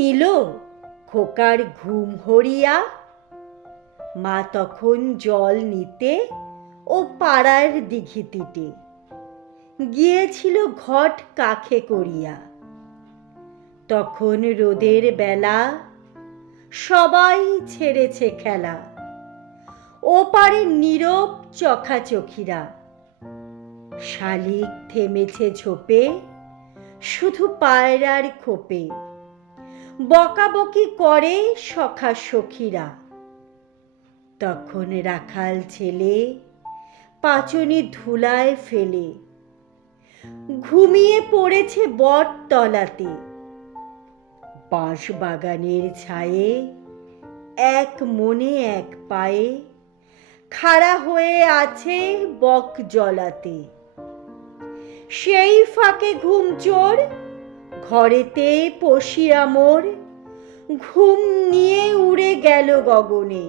নিল খোকার ঘুম হরিয়া? মা তখন জল নিতে ও পাড়ার দিঘিটিতে গিয়েছিল ঘট কাখে করিয়া। তখন রোদের বেলা, সবাই ছেড়েছে খেলা, ওপারে নীরব চোখাচোখিরা। শালিক থেমেছে ঝোপে, শুধু পায়রার খোপে বকাবকি করে সখা সখীরা। তখন রাখাল ছেলে পাচনি ধুলায় ফেলে ঘুমিয়ে পড়েছে বটতলাতে। বাঁশ বাগানের ছায়ে এক মনে এক পায়ে খাড়া হয়ে আছে বক জলাতে। সেই ফাঁকে ঘুম চোর ঘরেতে পশিয়া মোর ঘুম নিয়ে উড়ে গেল গগনে।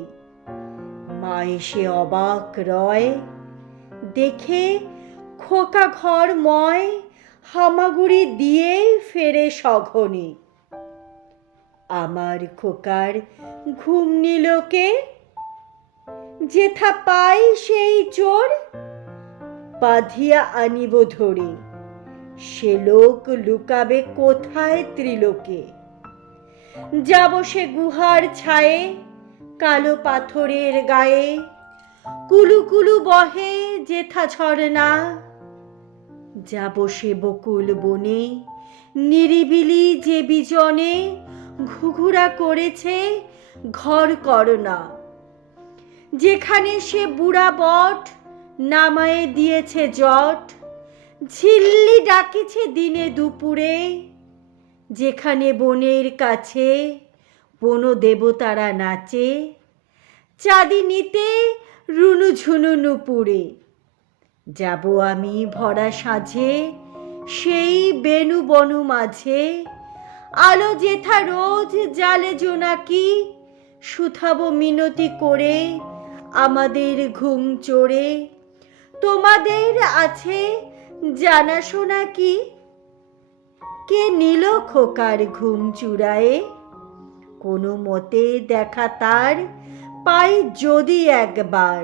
মা এসে অবাক রয়, দেখে খোকা ঘরময় হামাগুড়ি দিয়ে ফেরে সঘনে। আমার খোকার ঘুম নিল কে? যেথা পাই সেই চোর বাঁধিয়া আনিব ধরে। সে লোক লুকাবে কোথায় ত্রিলোকে? যাব সে গুহার ছায়ে কালো পাথরের গায়ে, কুলু কুলু বহে যেথা ঝরনা। যাব সে বকুল বনে নিরিবিলি যে বিজনে ঘুঘুরা করেছে ঘর করনা। যেখানে সে বুড়া বট নামায়ে দিয়েছে জট, ঝিল্লি ডাকিছে দিনে দুপুরে। যেখানে বনের কাছে বন দেবতারা নাচে, চাঁদিনীতে রুনু ঝুনু নুপুরে। যাব আমি ভরা সাঁঝে সেই বেনু বনু মাঝে, আলো যেথা রোজ জালে জোনাকি। শুধাবো মিনতি করে আমাদের ঘুম চোরে, তোমাদের আছে জানাশোনা কি? কে নিল খোকার ঘুম চুরায়ে? কোনো মতে দেখা তার পাই যদি একবার,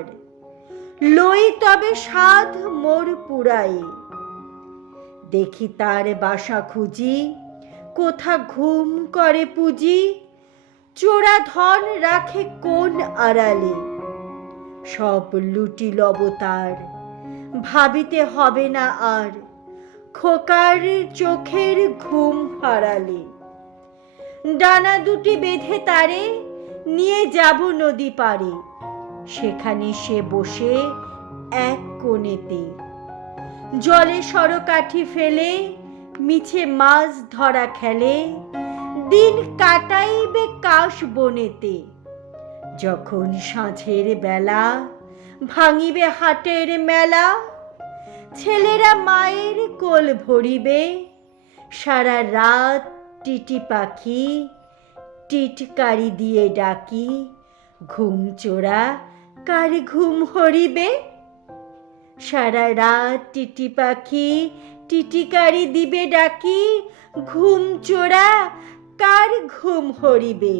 লই তবে সাধ মোর পুরায়ে। দেখি তার বাসা খুঁজি, কোথা ঘুম করে পুঁজি। চোরা ধন রাখে কোন আড়ালে? সব লুটি লব তার, ভাবিতে হবে না আর খোকার চোখের ঘুম হারালে। ডানা দুটি বেঁধে তারে নিয়ে যাব নদী পাড়ে। সেখানে সে বসে এক কোণেতে জলে সরকাঠি ফেলে মিছে মাছ ধরা খেলে। দিন কাটাইবে কাশ বনেতে। যখন সাঁঝের বেলা ভাঙিবে হাটের মেলা, ছেলেরা মায়ের কোল ভরিবে। সারা রাত টিটি পাখি টিটকারি দিয়ে ডাকি, ঘুম চোরা কার ঘুম হরিবে? সারা রাত টিটি পাখি টিটিকারি দিবে ডাকি, ঘুম চোরা কার ঘুম হরিবে?